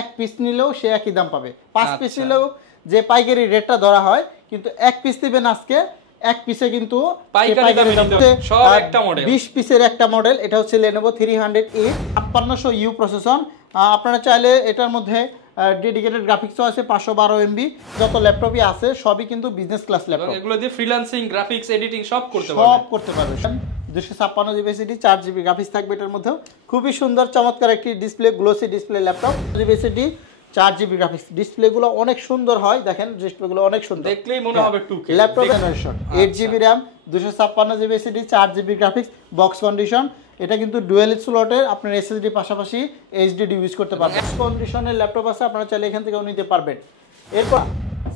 এক পিস নিলেও সে একই দাম পাবে, 5 পিস নিলেও যে পাইকারি রেটটা ধরা হয়, কিন্তু এক পিস দিবেন আজকে, এক পিসে কিন্তু পাইকারি দামে সব একটা মডেল, 20 পিসের একটা মডেল। এটা হচ্ছে Lenovo 300E 5600U প্রসেসর। আপনারা চাইলে এটার মধ্যে ডেডিকেটেড গ্রাফিক্সও আছে, 512 MB। যত ল্যাপটপই আছে সবই কিন্তু বিজনেস ক্লাস ল্যাপটপ, এগুলো দিয়ে ফ্রিল্যান্সিং, গ্রাফিক্স, এডিটিং সব করতে পারবেন। 256GB SSD, 4GB গ্রাফিক্স থাকবে এটার মধ্যে। খুবই সুন্দর চমৎকার একটি display, glossy display laptop. 4GB SSD, 4GB graphics. ডিসপ্লেগুলো অনেক সুন্দর হয়, দেখেন ডিসপ্লেগুলো অনেক সুন্দর, দেখলেই মনে হবে 2K laptop generation. 8GB RAM, 256GB SSD, 4GB graphics, box condition. এটা কিন্তু ডুয়েল স্লটের, আপনার SSD পাশাপাশি HDD ইউজ করতে পারবেন। বক্স কন্ডিশনের ল্যাপটপ আছে, আপনারা চাইলে এখান থেকেও নিতে পারবেন। এরপর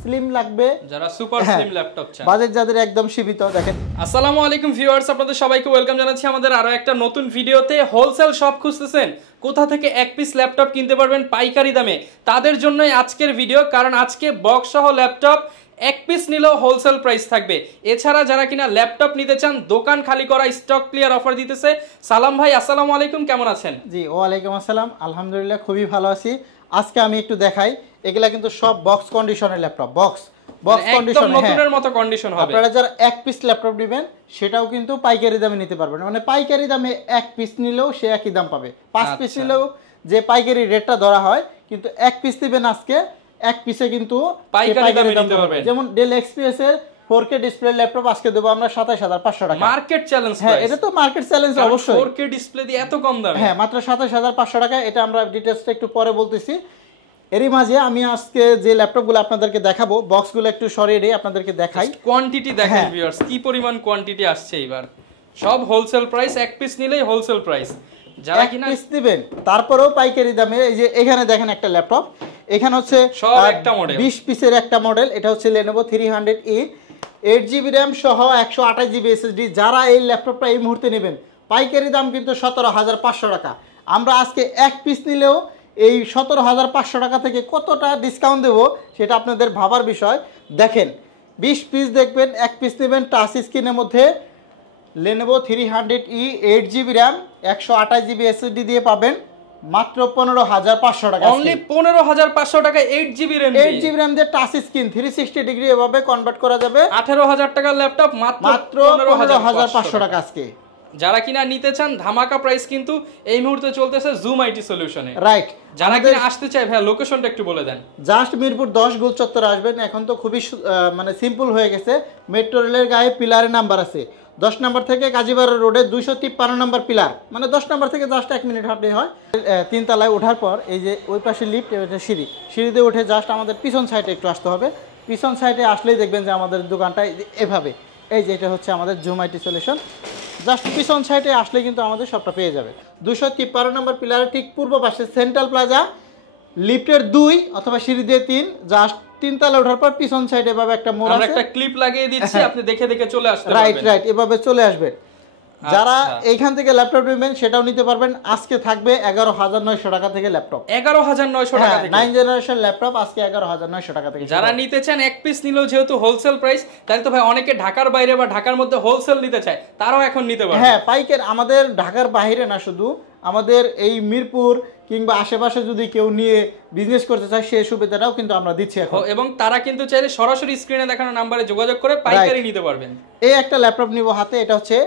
স্লিম লাগবে, যারা সুপার স্লিম ল্যাপটপ চান, বাজেট যাদের একদম সীমিত, দেখেন। আসসালামু আলাইকুম ভিউয়ার্স, আপনাদের সবাইকে ওয়েলকাম জানাচ্ছি আমাদের আরো একটা নতুন ভিডিওতে। হোলসেল শপ খুঁজতেছেন, কোথা থেকে এক পিস ল্যাপটপ কিনতে পারবেন পাইকারি দামে, তাদের জন্যই আজকের ভিডিও। কারণ আজকে বক্স সহ ল্যাপটপ এক পিস নিলেও হোলসেল প্রাইস থাকবে। এছাড়া যারা কিনা ল্যাপটপ নিতে চান, দোকান খালি করা, স্টক ক্লিয়ার অফার দিতেছে সালাম ভাই। আসসালামু আলাইকুম, কেমন আছেন? জি ওয়ালাইকুম আসসালাম, আলহামদুলিল্লাহ খুবই ভালো আছি। আজকে আমি একটু দেখাই, এগুলা কিন্তু সব বক্স কন্ডিশনের ল্যাপটপ, বক্স কন্ডিশন, নতুনের মতো কন্ডিশন হবে। আপনারা যারা এক পিস ল্যাপটপ নেবেন সেটাও কিন্তু পাইকারি দামে নিতে পারবেন, মানে পাইকারি দামে এক পিস নিলেও সে একই দাম পাবে। 5 পিস নিলেও যে পাইকারি রেটটা ধরা হয়, কিন্তু এক পিস দিবেন আজকে, এক পিসে কিন্তু পাইকারি দামে নিতে পারবেন। যেমন ডেল এক্সপিএস এর 4K ডিসপ্লে ল্যাপটপ আজকে দেবো আমরা 27500 টাকা, মার্কেট চ্যালেঞ্জ। হ্যাঁ এটা তো মার্কেট চ্যালেঞ্জ অবশ্যই। 4K ডিসপ্লে দিয়ে এত কম দামে, হ্যাঁ মাত্র 27500 টাকা। এটা আমরা ডিটেইলসটা একটু পরে বলতেছি। এরই মাঝে আমি আজকে যে ল্যাপটপগুলো আপনাদেরকে দেখাবো, বক্সগুলো একটু সরিয়ে দিয়ে আপনাদেরকে দেখাই। কোয়ান্টিটি দেখেন ভিউয়ার্স, কি পরিমাণ কোয়ান্টিটি আসছে এবার। সব হোলসেল প্রাইস, এক পিস নিলেই হোলসেল প্রাইস। যারা কিনা পিস দিবেন তারপরেও পাইকারি দামে, এই যে এখানে দেখেন একটা ল্যাপটপ, এখানে হচ্ছে সব একটা মডেল, 20 পিসের একটা মডেল। এটা হচ্ছে Lenovo 300E 8GB RAM সহ 128GB SSD। যারা এই ল্যাপটপটা এই মুহূর্তে নেবেন, পাইকারি দাম কিন্তু 17500 টাকা। আমরা আজকে এক পিস নিলেও এই 17500 টাকা থেকে কতটা ডিসকাউন্ট দেবো সেটা আপনাদের ভাবার বিষয়। দেখেন 20 পিস দেখবেন, এক পিস নেবেন টাচ স্ক্রিনের মধ্যে Lenovo 300E 8GB RAM 128GB SSD দিয়ে পাবেন মাত্র 15500 টাকা। অনলি 15500 টাকা 8GB RAM, 8GB RAM দিয়ে টাচ স্ক্রিন 360 ডিগ্রি এভাবে কনভার্ট করা যাবে। 18000 টাকার ল্যাপটপ মাত্র 15500 টাকা আজকে। যারা কিনা নিতে চান, ধামাকা প্রাইস কিন্তু এই মুহূর্তে চলতেছে জুম আইটি সলিউশনে, রাইট। যারা কিনা আসতে চায়, ভাই লোকেশনটা একটু বলে দেন। জাস্ট মিরপুর 10 গোল চত্বরে আসবেন। এখন তো খুবই মানে সিম্পল হয়ে গেছে, মেট্রো রেলের গায়ে পিলারের নাম্বার আছে, 10 নম্বর থেকে কাজীবাড়া রোডে 253 নম্বর পিলার, মানে 10 নম্বর থেকে জাস্ট 1 মিনিট হাঁটলেই হয়। 3 তলায় ওঠার পর এই যে ওই পাশে লিফট, এটা সিঁড়িতে উঠে জাস্ট আমাদের পিছন সাইডে একটু আসতে হবে। পিছন সাইডে আসলেই দেখবেন যে আমাদের দোকানটা এভাবে, এই যে এটা হচ্ছে আমাদের জুম আইটি সলিউশন। জাস্ট পিছন সাইডে আসলে কিন্তু আমাদের সবটা পেয়ে যাবে। 253 নম্বর পিলারের ঠিক পূর্ব পাশে সেন্ট্রাল প্লাজা, লিফটের 2 অথবা সিঁড়ি দিয়ে 3, জাস্ট 3 তলায় ওঠার পর পিছন সাইডে এভাবে একটা মোড় আছে, আমরা একটা ক্লিপ লাগিয়ে দিচ্ছি, আপনি দেখে দেখে চলে আসতে পারবেন। রাইট এভাবে চলে আসবেন। যারা এইখান থেকে ল্যাপটপ নেবেন সেটাও নিতে পারবেন। আজকে থাকবে 11900 টাকা থেকে ল্যাপটপ, 11900 টাকা থেকে 9 জেনারেশন ল্যাপটপ আজকে 11900 টাকা থেকে। যারা নিতে চান এক পিস নিলেও যেহেতু হোলসেল প্রাইস, তাহলে তো ভাই অনেকে ঢাকার বাইরে বা ঢাকার মধ্যে হোলসেল নিতে চায়, তারাও এখন নিতে পারবে। হ্যাঁ পাইকারি, আমাদের ঢাকার বাইরে না, শুধু আমাদের এই মিরপুর কিংবা আশেপাশে যদি কেউ নিয়ে বিজনেস করতে চায় সেই সুবিধাটাও কিন্তু আমরা দিচ্ছি এখন। এবং তারা কিন্তু চাইলে সরাসরি স্ক্রিনে দেখানো নাম্বারে যোগাযোগ করে পাইকারি নিতে পারবেন। এই একটা ল্যাপটপ নিব হাতে, এটা হচ্ছে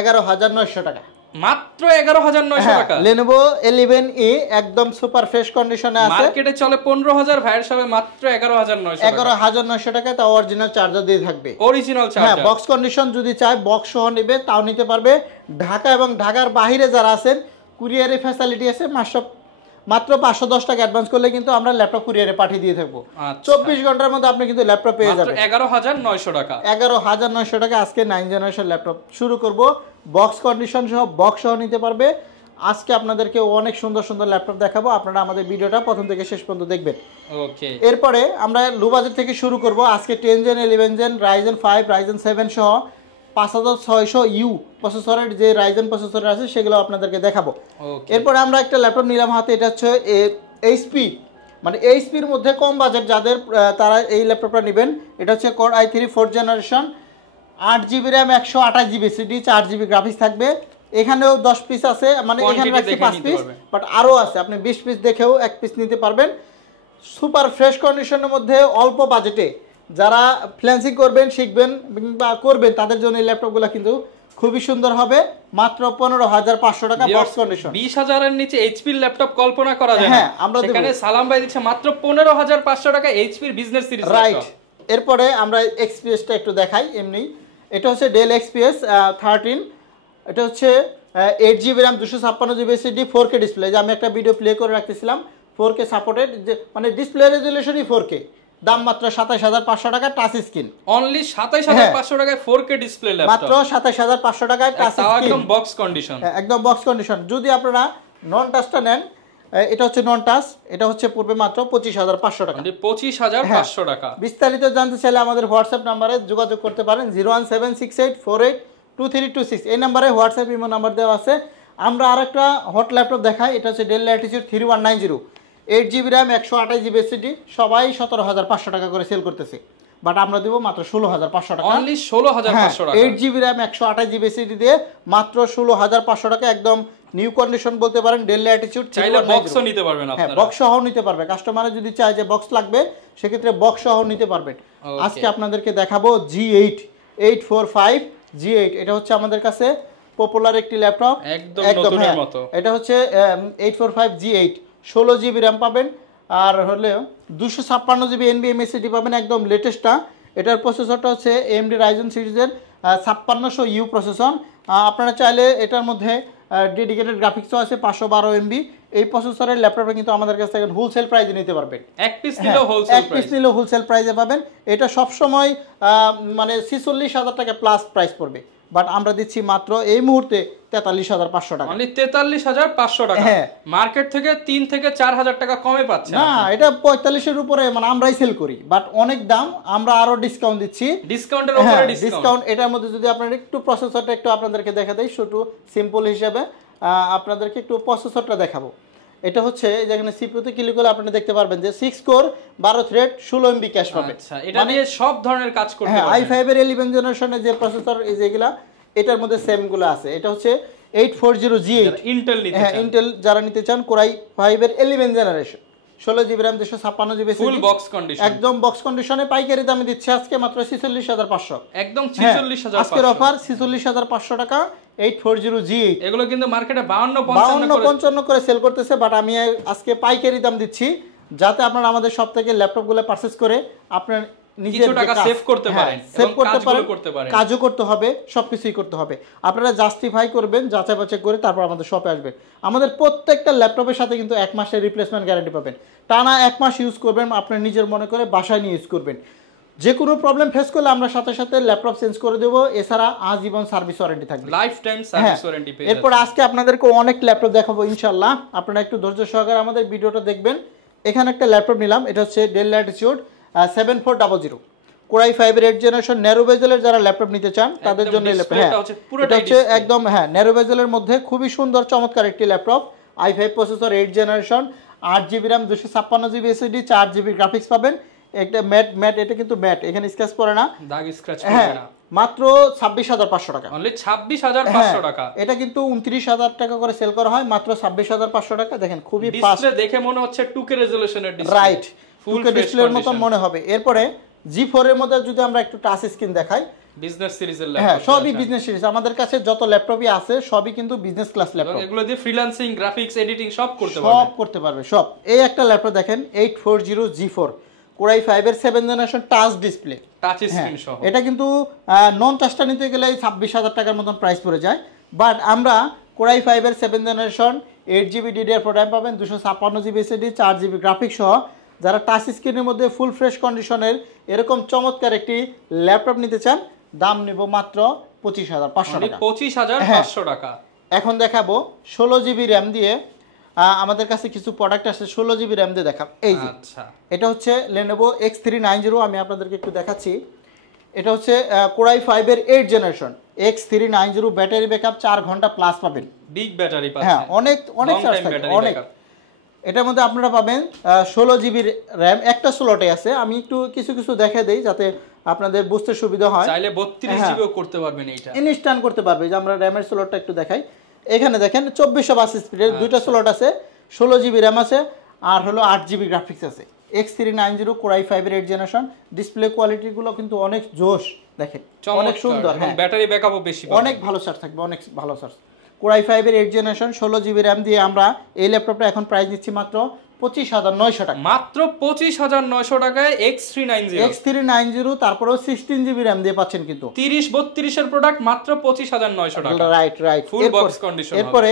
11900 টাকা, মাত্র 11900 টাকা। Lenovo 11E একদম সুপার ফ্রেশ কন্ডিশনে আছে, মার্কেটে চলে 15000, ভাইয়ের সবে মাত্র 11900 টাকা। তাও অরিজিনাল চার্জার দিয়ে থাকবে, অরিজিনাল চার্জার। হ্যাঁ বক্স কন্ডিশন যদি চায় বক্স সহ নেবে তাও নিতে পারবে। ঢাকা এবং ঢাকার বাইরে যারা আছেন কুরিয়ারের ফ্যাসিলিটি আছে, মাত্র 510 টাকা অ্যাডভান্স করলে কিন্তু আমরা ল্যাপটপ কুরিয়ারে পাঠিয়ে দিয়ে থাকবো। 24 ঘন্টার মধ্যে আপনি কিন্তু ল্যাপটপ পেয়ে যাবেন 11900 টাকা। 11900 টাকা আজকে 9 জেনারেশন ল্যাপটপ শুরু করব। বক্স কন্ডিশন সহ বক্স সহ নিতে পারবে। আজকে আপনাদেরকে অনেক সুন্দর সুন্দর ল্যাপটপ দেখাবো, আপনারা আমাদের ভিডিওটা প্রথম থেকে শেষ পর্যন্ত দেখবেন। ওকে, এরপরে আমরা লো বাজেট থেকে শুরু করব। আজকে 10 জেন 11 জেন Ryzen 5 Ryzen 7 সহ 5600U প্রসেসরের যে Ryzen প্রসেসর আছে সেগুলো আপনাদেরকে দেখাবো। এরপরে আমরা একটা ল্যাপটপ নিলাম হাতে, এটা হচ্ছে HP, মানে এইচপির মধ্যে কম বাজেট যাদের, তারা এই ল্যাপটপটা নেবেন। এটা হচ্ছে Core i3 4th generation, 8GB RAM 128GB SSD, 4GB graphics থাকবে। এখানেও 10 পিস আছে, মানে এখানে Quantity রাখছি দেখে 5 নিতে পিস, পারবেন। বাট আরো আছে, আপনি 20 পিস দেখেও 1 পিস নিতে পারবেন। সুপার ফ্রেশ কন্ডিশনের মধ্যে অল্প বাজেটে যারা ফ্রিল্যান্সিং করবেন, শিখবেন বা করবেন, তাদের জন্য এই ল্যাপটপগুলো কিন্তু খুবই সুন্দর হবে। মাত্র 15,500 টাকা বক্স কন্ডিশন। 20,000 এর নিচে এইচপির ল্যাপটপ কল্পনা করা যায় না। হ্যাঁ, আমরা দেব। সেখানে সালাম ভাই দিচ্ছে মাত্র 15,500 টাকা এইচপির বিজনেস সিরিজ রাইট। এরপরে আমরা এক্সপিএসটা একটু দেখাই এমনি। এটা হচ্ছে ডেল এক্সপিএস 13। এটা হচ্ছে 8GB RAM, 256GB SSD, 4K display. যে আমি একটা ভিডিও প্লে করে রাখতেছিলাম, 4K সাপোর্টেড, যে মানে ডিসপ্লে রেজুলেশনই 4K। দাম মাত্র 27,500 টাকা, টাচ স্ক্রিন। অনলি 27,500 টাকায় 4K ডিসপ্লে ল্যাপটপ, মাত্র 27,500 টাকায় টাচ তাও স্ক্রিন, একদম বক্স কন্ডিশন। একদম বক্স কন্ডিশন। যদি আপনারা নন টাচটা নেন, এটা হচ্ছে নন টাচ, এটা হচ্ছে পূর্বে মাত্র 25,500 টাকা। 25,500 টাকা। বিস্তারিত জানতে চাইলে আমাদের হোয়াটসঅ্যাপ নাম্বারে যোগাযোগ করতে পারেন, 01768482326। এই নাম্বারে হোয়াটসঅ্যাপ ইমো নাম্বার দেওয়া আছে। আমরা আরেকটা হট ল্যাপটপ দেখাই, এটা হচ্ছে del Latitude 3190, 8GB RAM, 128GB SSD। সবাই 17,500 টাকা করে সেল করতেছে, বাট আমরা দেবো মাত্র 16,500 টাকা। অনলি 16,500 টাকা। 8GB র্যাম, 128GB SSD দিয়ে মাত্র 16,500 টাকা, একদম নিউ কন্ডিশন বলতে পারেন। ডেল ল্যাটিটিউড চাইলে বক্সও নিতে পারবেন হ্যাঁ, আপনারা। বক্স সহ নিতে পারবে। কাস্টমার যদি চায় যে বক্স লাগবে, সেক্ষেত্রে বক্স সহ নিতে পারবেন। Okay. আজকে আপনাদেরকে দেখাবো G8 845 G8। এটা হচ্ছে আমাদের কাছে পপুলার একটি ল্যাপটপ, একদম নতুনের মতো। এটা হচ্ছে 845 G8, 16GB র্যাম পাবেন, আর হলে 256GB NVMe SSD পাবেন, একদম লেটেস্টটা। এটার প্রসেসরটা হচ্ছে AMD Ryzen সিরিজের 5600U প্রসেসর। আপনারা চাইলে এটার মধ্যে ডেডিকেটেড গ্রাফিক্সও আছে, 512 MB। এই প্রসেসরের ল্যাপটপটা কিন্তু আমাদের কাছ থেকে হোলসেল প্রাইসে নিতে পারবেন। এক পিস নিলেও হোলসেল এক পিস নিলেও হোলসেল প্রাইসে পাবেন। এটা সবসময় মানে 46,000 টাকা প্লাস প্রাইস পড়বে, বাট আমরা দিচ্ছি মাত্র এই মুহূর্তে 43,500 টাকা। অনলি 43,500 টাকা। হ্যাঁ। মার্কেট থেকে 3 থেকে 4,000 টাকা কমে পাচ্ছেন। না, এটা 45-এর উপরে, মানে আমরাই সেল করি, বাট অনেক দাম, আমরা আরো ডিসকাউন্ট দিচ্ছি। ডিসকাউন্টের উপরে ডিসকাউন্ট। ডিসকাউন্ট। এটার মধ্যে যদি আপনারা একটু প্রসেসরটা একটু আপনাদেরকে দেখা দেই, শুধু সিম্পল হিসাবে আপনাদেরকে একটু প্রসেসরটা দেখাবো। এটা হচ্ছে যেখানে সিপিইউতে ক্লিক করলে আপনারা দেখতে পারবেন যে 6 কোর 12 থ্রেড 16 MB ক্যাশ পাবে। আচ্ছা, এটা দিয়ে সব ধরনের কাজ করতে হ্যাঁ, পারবেন। i5 এর 11 জেনারেশনের যে প্রসেসর এই যেগুলা, এটার মধ্যে সেম গুলো আছে। এটা হচ্ছে 840 G8, ইন্টেল নিতে হ্যাঁ, চান। ইন্টেল যারা নিতে চান, কোরাই 5 এর 11 generation, 16GB RAM, 256GB full box condition. একদম বক্স কন্ডিশনে পাইকারি দামে দিচ্ছে আজকে মাত্র 46,500। একদম 46,500। আজকের অফার 46,500 টাকা, 840 G8। এগুলো কিন্তু মার্কেটে 52 55 করে সেল করতেছে, বাট আমি আজকে পাইকারি দাম দিচ্ছি, যাতে আপনারা আমাদের সব থেকে ল্যাপটপগুলো পারচেজ করে আপনার নিজের কিছু টাকা সেভ করতে পারেন, সেভ এবং করতে কাজগুলো পারেন, করতে পারেন। কাজও করতে হবে, সবকিছুই করতে হবে। আপনারা জাস্টিফাই করবেন, যাচাই বাছাই করে তারপর আমাদের শপে আসবেন। আমাদের প্রত্যেকটা ল্যাপটপের সাথে কিন্তু 1 মাসের রিপ্লেসমেন্ট গ্যারান্টি পাবেন। টানা 1 মাস ইউজ করবেন, আপনার নিজের মনে করে বাসায় নিয়ে ইউজ করবেন। যে কোনো প্রবলেম ফেস করলে আমরা সাথে সাথে ল্যাপটপ চেঞ্জ করে দেবো। এছাড়া আজীবন সার্ভিস ওয়ারেন্টি থাকবে, লাইফ টাইম সার্ভিস ওয়ারেন্টি পেয়ে এরপর আজকে আপনাদেরকে অনেক ল্যাপটপ দেখাবো ইনশাল্লাহ। আপনারা একটু ধৈর্য সহকারে আমাদের ভিডিওটা দেখবেন। এখানে একটা ল্যাপটপ নিলাম, এটা হচ্ছে ডেল ল্যাটিটিউড 7400, কোরাই 5 এর 8 জেনারেশন ন্যারো বেজেলের যারা ল্যাপটপ নিতে চান তাদের জন্য এই ল্যাপটপ। এটা হচ্ছে একদম হ্যাঁ, ন্যারো বেজেলের মধ্যে খুবই সুন্দর চমৎকার একটি laptop. i5 processor, 8 generation, 8GB RAM, 256GB SSD, 4GB graphics পাবেন। একটা ম্যাট, এটা কিন্তু ম্যাট, এখানে স্ক্র্যাচ পড়ে না, দাগ স্ক্র্যাচ হ্যাঁ, পড়বে না। মাত্র 26,500 টাকা। অনলি 26,500 টাকা। এটা কিন্তু 29,000 টাকা করে সেল করা হয়, মাত্র 26,500 টাকা। দেখেন খুবই ফাস্ট ডিসপ্লে দেখে মনে হচ্ছে 2K রেজোলিউশনের ডিসপ্লে, রাইট, ফুল ডিসপ্লের মতো মনে হবে। এরপরে G4 এর মধ্যে যদি আমরা একটু টাচ স্ক্রিন দেখাই, বিজনেস সিরিজের হ্যাঁ, ল্যাপটপ। সবই বিজনেস সিরিজ। আমাদের কাছে যত ল্যাপটপই আছে সবই কিন্তু বিজনেস ক্লাস ল্যাপটপ, এগুলো দিয়ে ফ্রিল্যান্সিং, গ্রাফিক্স, এডিটিং সব করতে সব পারবেন। করতে পারবে সব। এই একটা ল্যাপটপ দেখেন, 840 G4, কোরাই 5 এর 7 generation, touch display, touch screen সহ। এটা কিন্তু নন টাচটা নিতে গেলে 26,000 টাকার মতন প্রাইস পড়ে যায়, বাট আমরা কোরাই 5 এর 7 জেনারেশন 8GB DDR4 RAM পাবেন, 256GB SSD, 4GB গ্রাফিক্স সহ। যারা টাচ স্ক্রিনের মধ্যে ফুল ফ্রেশ কন্ডিশনের এরকম চমৎকার একটি ল্যাপটপ নিতে চান, দাম নিব মাত্র 25,500 টাকা। 25,500 টাকা। এখন দেখাবো 16GB র্যাম দিয়ে। আমাদের কাছে কিছু প্রোডাক্ট আছে 16GB র্যাম দিয়ে দেখাব। এই যে আচ্ছা, এটা হচ্ছে Lenovo X390, আমি আপনাদেরকে একটু দেখাচ্ছি। এটা হচ্ছে কোরাই 5 এর 8 জেনারেশন, X390, ব্যাটারি ব্যাকআপ 4 ঘন্টা প্লাস পাবেন। বিগ ব্যাটারি পাচ্ছেন, হ্যাঁ, অনেক চার্জ থাকে, অনেক। এটার মধ্যে আপনারা পাবেন 16GB র্যাম, একটা স্লটে আছে। আমি একটু কিছু দেখে দেই যাতে আপনাদের বুঝতে সুবিধা হয়। চাইলে 32GB করতে পারবেন। এইটা ইনস্ট্যান্ট করতে পারবে। যে আমরা র্যামের স্লটটা একটু দেখাই, এখানে দেখেন 2420 স্পিডের দুইটা স্লট আছে, 16 GB র্যাম আছে, আর হলো 8 GB গ্রাফিক্স আছে। X390 Core i5 এর 8 জেনারেশন। ডিসপ্লে কোয়ালিটিগুলো কিন্তু অনেক জোশ, দেখেন অনেক সুন্দর। হ্যাঁ, ব্যাটারি ব্যাকআপও বেশি, অনেক ভালো চার্জ থাকবে, অনেক ভালো চার্জ। Core i5 এর 8 জেনারেশন 16 GB র্যাম দিয়ে আমরা এই ল্যাপটপটা এখন প্রাইস দিচ্ছি মাত্র 25,900 টাকা। মাত্র 25,900 টাকায় X390। তারপরেও 16 GB র্যাম দিয়ে পাচ্ছেন কিন্তু 30-32 এর প্রোডাক্ট মাত্র 25,900 টাকা। রাইট। Full box condition. এরপরে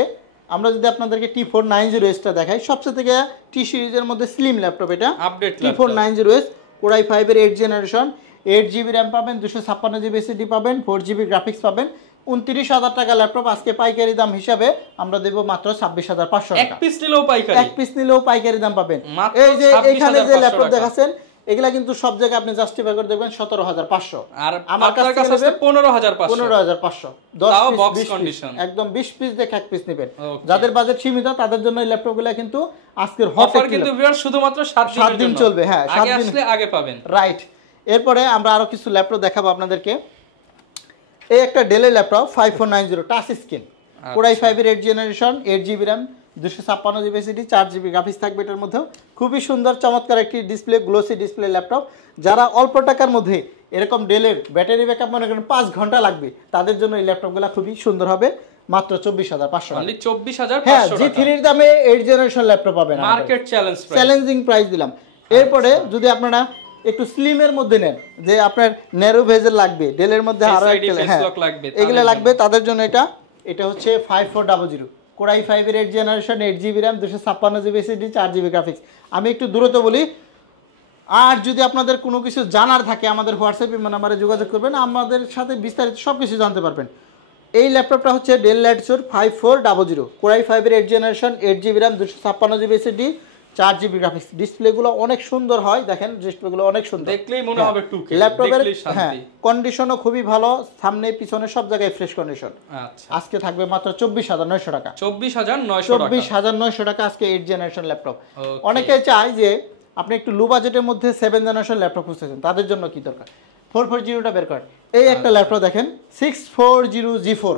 আমরা যদি আপনাদেরকে T490S টা দেখাই, সবচেয়ে থেকে টি সিরিজের মধ্যে স্লিম ল্যাপটপ এটা, আপডেট T490S Core i5 এর 8 জেনারেশন, 8 GB র্যাম পাবেন, 256 GB SSD পাবেন, 4 GB গ্রাফিক্স পাবেন। 29,000 টাকা ল্যাপটপ আজকে পাইকারি দাম হিসাবে আমরা দেব মাত্র 26,500 টাকা। এক পিস নিলেও পাইকারি, এক পিস নিলেও পাইকারি দাম পাবেন। মাত্র এই যে এখানে যে 26,500 ল্যাপটপ টাকা। দেখাচ্ছেন এগুলা কিন্তু সব জায়গায় আপনি জাস্টিফাই করে দেখবেন 17,500, আর আমার আপনার কাছে আছে 15,500। 15,500, 10 তাও পিস, বক্স 20 পিস, কন্ডিশন। একদম 20 পিস দেখে এক পিস নেবেন। Okay. যাদের বাজেট সীমিত তাদের জন্য এই ল্যাপটপগুলো কিন্তু আজকের হট অফার কিন্তু ভিউয়ার শুধুমাত্র 7 দিন চলবে। হ্যাঁ, 7 আগে দিন আসলে আগে পাবেন। রাইট। এরপরে আমরা আরো কিছু ল্যাপটপ দেখাবো আপনাদেরকে। এই একটা ডেলের laptop 5490 touch screen, Core i5 এর 8 generation, 8 GB RAM, 256 GB SSD, 4 GB graphics থাকবে এটার মধ্যে। খুবই সুন্দর চমৎকার একটি ডিসপ্লে, গ্লোসি ডিসপ্লে ল্যাপটপ। যারা অল্প টাকার মধ্যে এরকম ডেলের ব্যাটারি ব্যাকআপ মনে করেন 5 ঘন্টা লাগবে, তাদের জন্য এই ল্যাপটপগুলো খুবই সুন্দর হবে। মাত্র 24,500 টাকা। অনলি 24,500 হ্যাঁ, টাকা। G3 এর দামে 8 জেনারেশন ল্যাপটপ পাবেন। মার্কেট চ্যালেঞ্জিং প্রাইস দিলাম। এরপরে যদি আপনারা একটু স্লিমের মধ্যে নেন, যে আপনার ন্যারো ভেজের লাগবে, ডেলের মধ্যে আরো একটা, হ্যাঁ এগুলো লাগবে, তাদের জন্য এটা হচ্ছে 5400 Core i5 এর 8 generation, 8 GB RAM, 256 GB SSD, 4 GB graphics. আমি একটু দ্রুত বলি, আর যদি আপনাদের কোনো কিছু জানার থাকে আমাদের হোয়াটসঅ্যাপে নাম্বারে যোগাযোগ করবেন, আমাদের সাথে বিস্তারিত সব কিছু জানতে পারবেন। এই ল্যাপটপটা হচ্ছে ডেল ল্যাটিটিউড 5400 Core i5 এর 8 generation, 8 GB RAM, 256 GB SSD, 4 GB graphics. ডিসপ্লেগুলো অনেক সুন্দর হয়, দেখেন ডিসপ্লেগুলো অনেক সুন্দর, দেখলেই মনে হবে 2K। ল্যাপটপের হ্যাঁ কন্ডিশনও খুবই ভালো, সামনে পিছনে সব জায়গায় ফ্রেশ কন্ডিশন। আচ্ছা, আজকে থাকবে মাত্র 24,900 টাকা। 24,900 টাকা। 24,900 টাকা আজকে 8 জেনারেশন ল্যাপটপ। অনেকে চায় যে আপনি একটু লো বাজেটের মধ্যে 7 জেনারেশন ল্যাপটপ খুঁজতেছেন, তাদের জন্য কি দরকার, 440টা বের করেন। এই একটা ল্যাপটপ দেখেন 640G4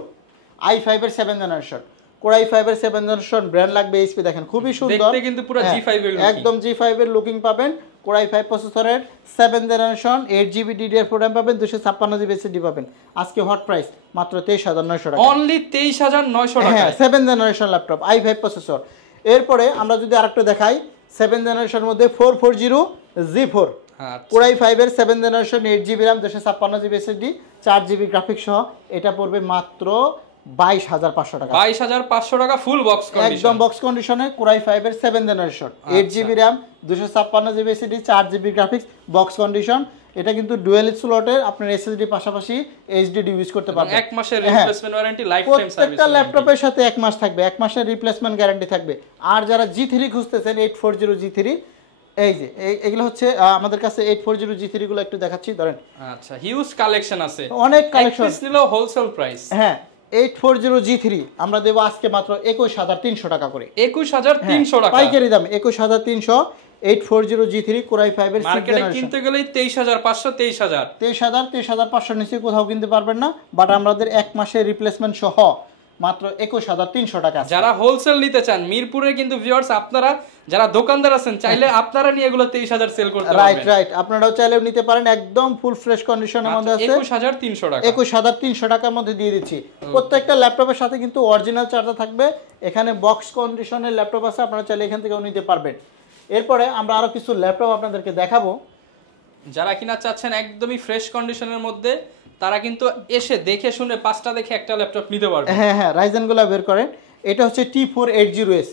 i5 এর 7 জেনারেশন, Core i5 এর 7 জেনারেশন, ব্র্যান্ড লাগবে এইচপি, দেখেন খুবই সুন্দর, দেখতে কিন্তু পুরো G5 এর লুকিং, একদম G5 এর লুকিং পাবেন। Core i5 প্রসেসরের 7 জেনারেশন, 8 GB DDR4 RAM পাবেন, 256 GB SSD পাবেন। আজকে হট প্রাইস মাত্র 23,900 টাকা। অনলি 23,900 টাকা। হ্যাঁ, 7 জেনারেশন ল্যাপটপ, i5 প্রসেসর। এরপরে আমরা যদি আরেকটা দেখাই 7 জেনারেশনের মধ্যে 440G4 Core i5 এর 7 generation, 8 GB RAM, 256 GB SSD, 4 GB graphics সহ এটা পড়বে মাত্র 22,500 টাকা। 22,500 টাকা ফুল বক্স কন্ডিশন, একদম বক্স কন্ডিশনে Core i5 এর 7 generation, 8 GB RAM, 256 GB SSD, 4 GB graphics, box condition. এটা কিন্তু ডুয়াল স্লটের, আপনার SSD পাশাপাশি HDD ইউজ করতে পারবেন। 1 মাসের replacement warranty, life time service. প্রত্যেকটা ল্যাপটপের সাথে 1 মাস থাকবে, 1 মাসের রিপ্লেসমেন্ট গ্যারান্টি থাকবে। আর যারা G3 খুঁজতেছেন 840G3, এই যে এগুলো হচ্ছে আমাদের কাছে 840G3 গুলো একটু দেখাচ্ছি, ধরেন। আচ্ছা, হিউজ কালেকশন আছে, অনেক কালেকশন। এক পিস নিলেও হোলসেল প্রাইস। হ্যাঁ, 840G3 আমরা দেব আজকে মাত্র 21,300 টাকা করে। 21,300 টাকা পাইকারি দাম 21,300। 840G3 Core i5 এর মার্কেটে কিনতে গেলেই 23,500, 23,500 নিচে কোথাও কিনতে পারবেন না। বাট আমাদের 1 মাসের রিপ্লেসমেন্ট সহ মাত্র 21,300 টাকা। যারা হোলসেল নিতে চান মিরপুরে কিন্তু ভিউয়ার্স, আপনারা যারা দোকানদার আছেন চাইলে আপনারা নিয়ে এগুলো 23,000 সেল করতে পারবেন। রাইট, আপনারাও চাইলেও নিতে পারেন, একদম ফুল ফ্রেশ কন্ডিশনের মধ্যে আছে। 21,300 টাকা, 21,300 টাকার মধ্যে দিয়ে দিচ্ছি। প্রত্যেকটা ল্যাপটপের সাথে কিন্তু অরিজিনাল চার্জার থাকবে। এখানে বক্স কন্ডিশনের ল্যাপটপ আছে, আপনারা চাইলে এখান থেকেও নিতে পারবেন। এরপরে আমরা আরো কিছু ল্যাপটপ আপনাদেরকে দেখাবো। যারা কিনা চাচ্ছেন একদমই ফ্রেশ কন্ডিশনের মধ্যে, তারা কিন্তু এসে দেখে শুনে 5টা দেখে একটা ল্যাপটপ নিতে পারবে। হ্যাঁ, রাইজেনগুলো বের করেন। এটা হচ্ছে T480S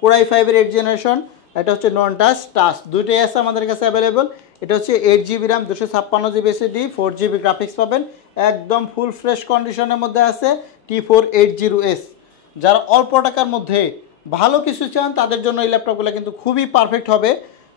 Core i5 এর 8 জেনারেশন, এটা হচ্ছে নন টাচ, টাচ দুইটাই আছে আমাদের কাছে অ্যাভেলেবল। এটা হচ্ছে 8 GB RAM, 256 GB SSD, 4 GB graphics পাবেন, একদম ফুল ফ্রেশ কন্ডিশনের মধ্যে আছে T480S। যারা অল্প টাকার মধ্যে ভালো কিছু চান তাদের জন্য এই ল্যাপটপগুলো কিন্তু খুবই পারফেক্ট হবে।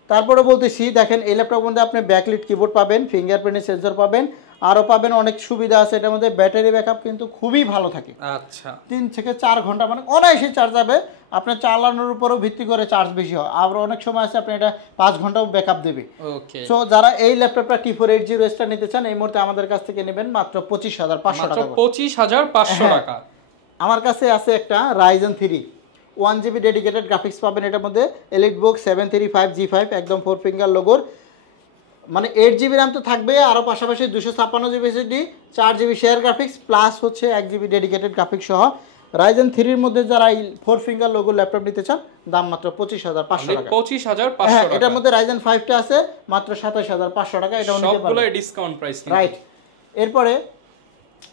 তারপরে বলতেছি, দেখেন এই ল্যাপটপের মধ্যে আপনি ব্যাকলিট কিবোর্ড পাবেন, ফিঙ্গারপ্রিন্ট সেন্সর পাবেন, আরও পাবেন অনেক সুবিধা আছে এটার মধ্যে। ব্যাটারি ব্যাকআপ কিন্তু খুবই ভালো থাকে। আচ্ছা, 3 থেকে 4 ঘন্টা মানে অনায়াসে চার্জ যাবে। আপনার চালানোর উপরও ভিত্তি করে চার্জ বেশি হয়। আবার অনেক সময় আছে আপনি এটা 5 ঘন্টাও ব্যাকআপ দেবে। ওকে, সো যারা এই ল্যাপটপটা T480S নিতে চান এই মুহূর্তে আমাদের কাছ থেকে নেবেন মাত্র 25,500 টাকা। 25,500 টাকা। আমার কাছে আছে একটা Ryzen 3 1GB ডেডিকেটেড গ্রাফিক্স পাবেন এটার মধ্যে EliteBook 735G5 একদম 4 ফিঙ্গার লোগোর, মানে 8GB র্যাম তো থাকবে, আরও পাশাপাশি 256GB SSD, 4GB share graphics plus হচ্ছে 1GB ডেডিকেটেড গ্রাফিক্স সহ Ryzen 3 এর মধ্যে যারা এই 4 ফিঙ্গার লোগো ল্যাপটপ নিতে চান দাম মাত্র 25,500 টাকা। 25,500 টাকা। এটার মধ্যে Ryzen 5 টা আছে মাত্র 27,500 টাকা, এটাও নিতে পারবেন। সবগুলোই ডিসকাউন্ট প্রাইস। রাইট। এরপরে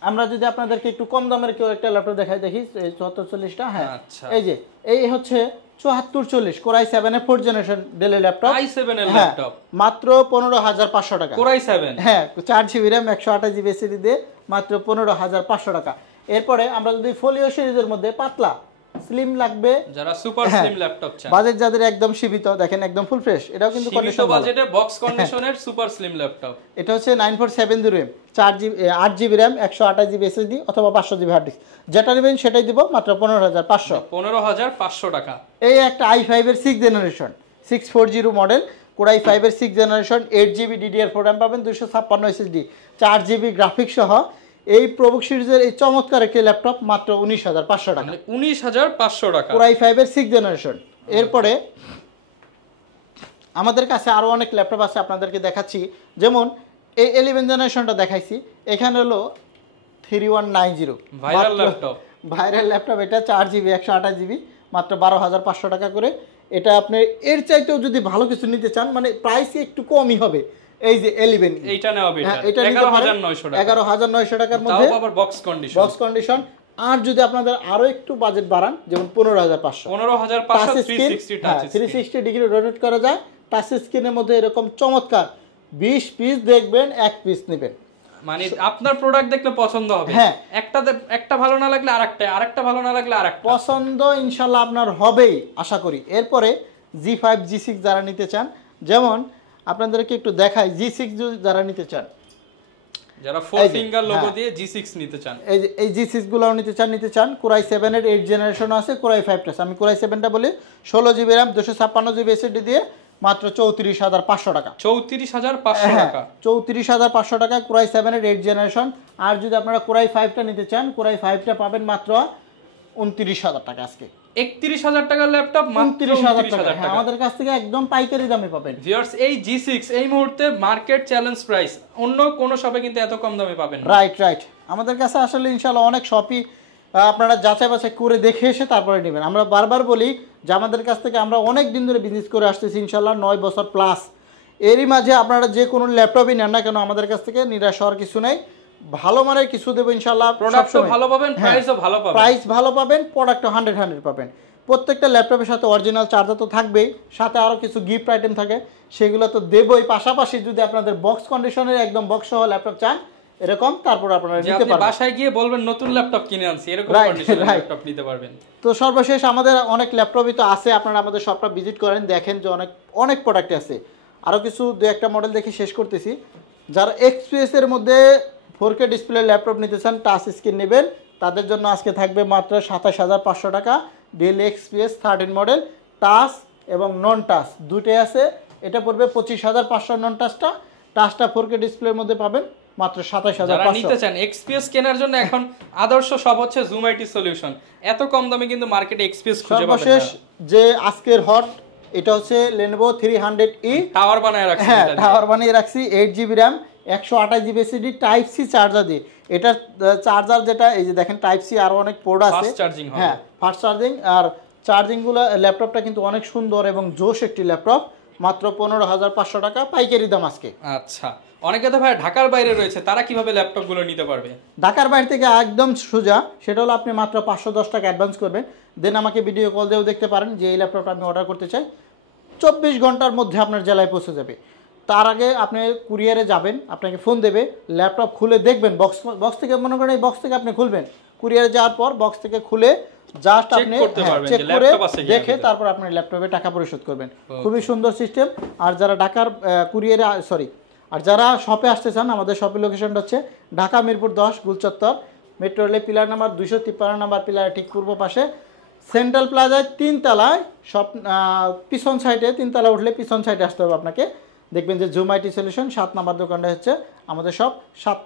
আমরা যদি আপনাদেরকে একটু কম দামের কেউ একটা ল্যাপটপ দেখাই, দেখি এই 7440টা। হ্যাঁ আচ্ছা, এই যে এই হচ্ছে 7440 Core i7 এর 4th জেনারেশন ডেলের ল্যাপটপ, i7 এর ল্যাপটপ মাত্র 15,500 টাকা। Core i7 হ্যাঁ 4GB RAM 128GB SSD দিয়ে মাত্র 15,500 টাকা। এরপরে আমরা যদি ফোলিও সিরিজের মধ্যে পাতলা স্লিম লাগবে, যারা সুপার স্লিম ল্যাপটপ চান, বাজেট যাদের একদম সীমিত, দেখেন একদম ফুল ফ্রেশ, এটাও কিন্তু কন্ডিশন বাজেটে বক্স কন্ডিশনের সুপার স্লিম ল্যাপটপ। এটা হচ্ছে 9470M 8GB RAM 128GB SSD অথবা 500GB হার্ড ডিস্ক, যেটা নেবেন সেটাই দিব মাত্র 15,500। 15,500 টাকা। এই একটা i5 এর 6th generation 640 model Core i5 এর 6th generation 8GB DDR4 RAM পাবেন, 256 SSD, 4GB গ্রাফিক্স সহ এই প্রবুক সিরিজের এই চমৎকার একটি ল্যাপটপ মাত্র 19,500 টাকা। 19,500 টাকা Core i5 এর 6th জেনারেশন। এরপরে আমাদের কাছে আরো অনেক ল্যাপটপ আছে, আপনাদেরকে দেখাচ্ছি। যেমন এই 11 জেনারেশনটা দেখাইছি, এখানে হলো 3190 ভাইরাল ল্যাপটপ। ভাইরাল ল্যাপটপ, এটা 4GB 128GB মাত্র 12,500 টাকা করে। এটা আপনি এর চাইতেও যদি ভালো কিছু নিতে চান, মানে প্রাইস একটু কমই হবে, এই যে 11 এইটা নেওয়া বেটার, এটা 11,900 টাকা। 11,900 টাকার মধ্যে তাও আবার বক্স কন্ডিশন। Box condition. আর যদি আপনাদের আরো একটু বাজেট বাড়ান, যেমন 15,500 15,500 360 টাচ স্ক্রিন, 360 ডিগ্রি রোটেট করা যায়, টাচ স্ক্রিনের মধ্যে এরকম চমৎকার 20 পিস দেখবেন, 1 পিস নেবেন, মানে আপনার প্রোডাক্ট দেখলে পছন্দ হবে। হ্যাঁ, একটা ভালো না লাগলে আরেকটা ভালো না লাগলে আরেকটা পছন্দ ইনশাআল্লাহ আপনার হবেই আশা করি। এরপরে G5 G6 যারা নিতে চান, যেমন আপনাদেরকে একটু দেখাই G6 যারা নিতে চান, যারা 4 ফিঙ্গার লোগো দিয়ে G6 নিতে চান, এই G6 গুলো নিতে চান। Core i7 এর 8th জেনারেশন আছে, Core i5 টা আমি Core i7 টা বলি, 16GB RAM 256GB SSD দিয়ে মাত্র 34,500 টাকা। 34,500 টাকা। 34,500 টাকা Core i7 এর 8th জেনারেশন। আর যদি আপনারা Core i5 টা নিতে চান, Core i5 টা পাবেন মাত্র 29,000 টাকা আজকে। 31,000 টাকার ল্যাপটপ মাত্র 29,000 টাকা। আমাদের কাছ থেকে একদম পাইকারি দামে পাবেন। ভিউয়ার্স, এই G6 এই মুহূর্তে মার্কেট চ্যালেঞ্জ প্রাইস, অন্য কোন শপে কিন্তু এত কম দামে পাবেন না। রাইট। আমাদের কাছে আসলে ইনশাআল্লাহ অনেক শপই আপনারা যাচাই বাছাই করে দেখে এসে তারপরে নেবেন। আমরা বারবার বলি যে আমাদের কাছ থেকে আমরা অনেক দিন ধরে বিজনেস করে আসতেছি, ইনশাআল্লাহ 9 বছর প্লাস। এরই মাঝে আপনারা যে কোনো ল্যাপটপই নেন না কেন, আমাদের কাছ থেকে নিরাশ হওয়ার কিছু নেই, ভালো মানের কিছু দেবো ইনশাআল্লাহ। প্রোডাক্টও ভালো পাবেন, প্রাইসও ভালো পাবেন। প্রাইস ভালো পাবেন, প্রোডাক্টও 100 পাবেন। প্রত্যেকটা ল্যাপটপের সাথে অরিজিনাল চার্জার তো থাকবেই, সাথে আরও কিছু গিফট আইটেম থাকে, সেগুলো তো দেবই। পাশাপাশি যদি আপনাদের বক্স কন্ডিশনের একদম বক্স সহ ল্যাপটপ চান এরকম, তারপর আপনারা নিতে পারবেন। বাসায় গিয়ে বলবেন নতুন ল্যাপটপ কিনে আনছি, এরকম কন্ডিশনের ল্যাপটপ নিতে পারবেন। তো সর্বশেষ আমাদের অনেক ল্যাপটপই তো আছে, আপনারা আমাদের শপটা ভিজিট করেন, দেখেন যে অনেক প্রোডাক্ট আছে। আরও কিছু দু একটা মডেল দেখে শেষ করতেছি। যারা XPS এর মধ্যে 4K ডিসপ্লে ল্যাপটপ নিতে চান, টাচ স্ক্রিন নেবেন, তাদের জন্য আজকে থাকবে মাত্র 27,500 টাকা। ডেল XPS 13 মডেল, টাচ এবং নন টাচ দুটোই আছে। এটা পড়বে 25,500 নন টাচটা। টাচটা 4K ডিসপ্লের মধ্যে পাবেন মাত্র 27,500। যারা নিতে চান XPS কেনার জন্য এখন আদর্শ সব হচ্ছে জুম আইটি সলিউশন। এত কম দামে কিন্তু মার্কেটে XPS খুঁজে পাবেন না। সর্বশেষ যে আজকের হট, এটা হচ্ছে Lenovo 300E টাওয়ার বানায় রাখছি। হ্যাঁ, টাওয়ার বানিয়ে রাখছি, 8GB RAM 128GB SSD type C charger দিয়ে। এটা চার্জার যেটা এই যে দেখেন টাইপ সি, আরো অনেক পোর্ট আছে, ফাস্ট চার্জিং হবে। হ্যাঁ ফাস্ট চার্জিং। আর চার্জিংগুলো ল্যাপটপটা কিন্তু অনেক সুন্দর এবং জোশ একটি ল্যাপটপ, মাত্র 15,500 টাকা পাইকারি দাম আজকে। আচ্ছা, অনেকে তো ভাই ঢাকার বাইরে রয়েছে, তারা কিভাবে ল্যাপটপগুলো নিতে পারবে? ঢাকার বাইরে থেকে একদম সোজা, সেটা হলো আপনি মাত্র 510 টাকা অ্যাডভান্স করবেন, দেন আমাকে ভিডিও কল দিয়েও দেখতে পারেন যে এই ল্যাপটপটা আমি অর্ডার করতে চাই। 24 ঘন্টার মধ্যে আপনার জেলায় পৌঁছে যাবে। তার আগে আপনি কুরিয়ারে যাবেন, আপনাকে ফোন দেবে, ল্যাপটপ খুলে দেখবেন, বক্স থেকে মনে করেন এই বক্স থেকে আপনি খুলবেন, কুরিয়ারে যাওয়ার পর বক্স থেকে খুলে জাস্ট আপনি চেক করে দেখে তারপর আপনি ল্যাপটপে টাকা পরিশোধ করবেন। খুবই সুন্দর সিস্টেম। আর যারা ঢাকার কুরিয়ারে আর যারা শপে আসতে চান, আমাদের শপের লোকেশনটা হচ্ছে ঢাকা মিরপুর 10 গুলচত্বর, মেট্রো রেলের পিলার নাম্বার 253 নাম্বার পিলারের ঠিক পূর্ব পাশে, সেন্ট্রাল প্লাজায় 3 তলায় শপ, পিছন সাইডে 3 তলা উঠলে পিছন সাইডে আসতে হবে আপনাকে। দেখবেন যে জুম আইটি সলিউশন 7 নাম্বার দোকানটা হচ্ছে আমাদের শপ।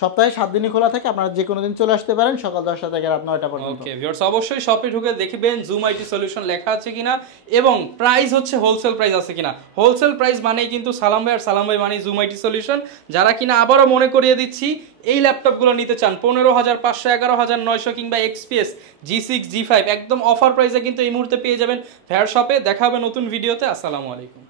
সপ্তাহে 7 দিনই খোলা থাকে, আপনারা যে কোনো দিন চলে আসতে পারেন সকাল 10টা থেকে রাত 9টা পর্যন্ত। ওকে ভিউয়ার্স, অবশ্যই শপে ঢুকে দেখবেন জুম আইটি সলিউশন লেখা আছে কিনা এবং প্রাইস হচ্ছে হোলসেল প্রাইস আছে কিনা। হোলসেল প্রাইস মানেই কিন্তু সালাম ভাই, আর সালাম ভাই মানেই জুম আইটি সলিউশন। যারা কিনা আবারও মনে করিয়ে দিচ্ছি এই ল্যাপটপগুলো নিতে চান 15,500, 11,900 কিংবা XPS G6 G5 একদম অফার প্রাইসে কিন্তু এই মুহূর্তে পেয়ে যাবেন ভাইয়ার শপে। দেখা হবে নতুন ভিডিওতে। আসসালামু আলাইকুম।